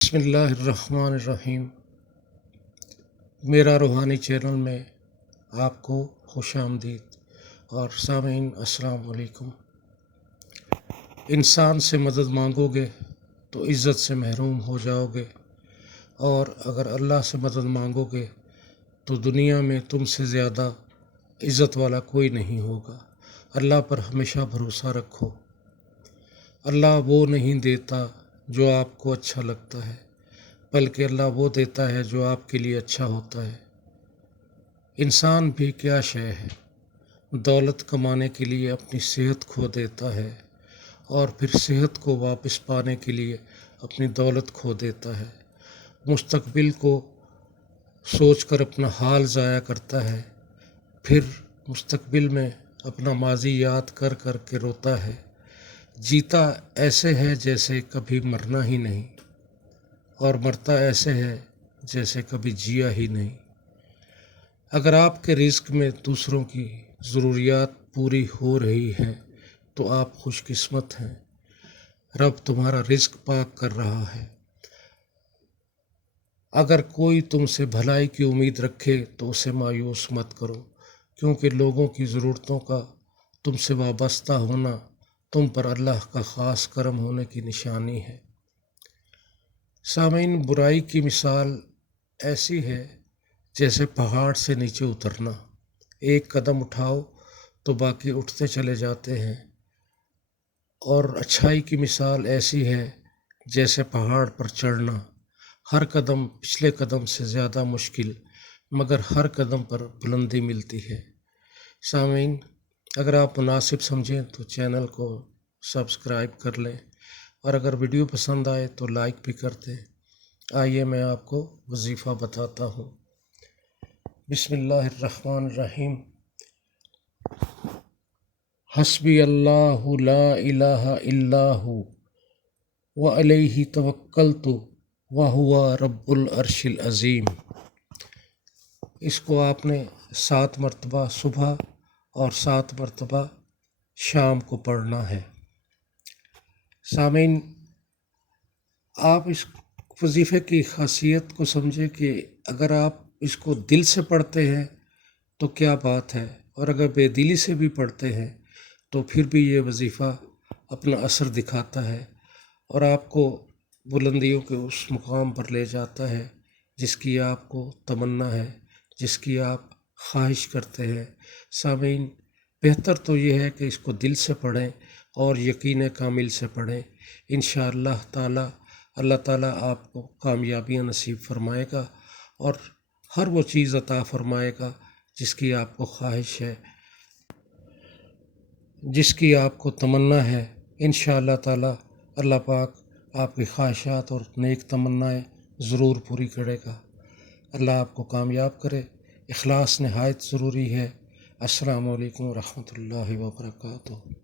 बसमिल्लाहिर्रहमानिर्रहीम। मेरा रूहानी चैनल में आपको खुश आमदीद और सामीन अस्सलाम वालेकुम। इंसान से मदद मांगोगे तो इज़्ज़त से महरूम हो जाओगे, और अगर अल्लाह से मदद मांगोगे तो दुनिया में तुमसे ज़्यादा इज़्ज़त वाला कोई नहीं होगा। अल्लाह पर हमेशा भरोसा रखो। अल्लाह वो नहीं देता जो आपको अच्छा लगता है, बल्कि अल्लाह वो देता है जो आपके लिए अच्छा होता है। इंसान भी क्या शय है, दौलत कमाने के लिए अपनी सेहत खो देता है और फिर सेहत को वापस पाने के लिए अपनी दौलत खो देता है। मुस्तकबिल को सोचकर अपना हाल ज़ाया करता है, फिर मुस्तकबिल में अपना माजी याद कर कर के रोता है। जीता ऐसे है जैसे कभी मरना ही नहीं, और मरता ऐसे है जैसे कभी जिया ही नहीं। अगर आपके रिज़्क में दूसरों की ज़रूरियात पूरी हो रही हैं तो आप खुशकिस्मत हैं। रब तुम्हारा रिज़्क पाक कर रहा है। अगर कोई तुमसे भलाई की उम्मीद रखे तो उसे मायूस मत करो, क्योंकि लोगों की ज़रूरतों का तुमसे वाबस्ता होना तुम पर अल्लाह का ख़ास करम होने की निशानी है। सामीन, बुराई की मिसाल ऐसी है जैसे पहाड़ से नीचे उतरना। एक कदम उठाओ तो बाकी उठते चले जाते हैं, और अच्छाई की मिसाल ऐसी है जैसे पहाड़ पर चढ़ना। हर कदम पिछले कदम से ज़्यादा मुश्किल, मगर हर कदम पर बुलंदी मिलती है। सामीन, अगर आप मुनासिब समझें तो चैनल को सब्सक्राइब कर लें, और अगर वीडियो पसंद आए तो लाइक भी कर दें। आइए मैं आपको वजीफ़ा बताता हूँ। बिस्मिल्लाहिर्रहमानिर्रहीम। हस्बी अल्लाहु ला इलाहा इल्लाहु व अलैहि तवक्कलतु व हुवा रब्बुल अर्शिल अज़ीम। इसको आपने 7 मरतबा सुबह और 7 मरतबा शाम को पढ़ना है। सामीन, आप इस वजीफ़े की खासियत को समझे कि अगर आप इसको दिल से पढ़ते हैं तो क्या बात है, और अगर बेदिली से भी पढ़ते हैं तो फिर भी ये वजीफ़ा अपना असर दिखाता है और आपको बुलंदियों के उस मुकाम पर ले जाता है जिसकी आपको तमन्ना है, जिसकी आप ख्वाहिश करते हैं। सामीन, बेहतर तो ये है कि इसको दिल से पढ़ें और यकीन कामिल से पढ़ें। इंशाअल्लाह ताला अल्लाह ताला आपको कामयाबियाँ नसीब फरमाएगा और हर वो चीज़ अता फरमाएगा जिसकी आपको ख्वाहिश है, जिसकी आपको तमन्ना है। इंशाअल्लाह ताला अल्लाह पाक आपकी ख्वाहिशात और नेक तमन्नाएँ ज़रूर पूरी करेगा। अल्लाह आपको कामयाब करे। इखलास नहायत ज़रूरी है। अस्सलामु अलैकुम व रहमतुल्लाहि व बरकातुहू।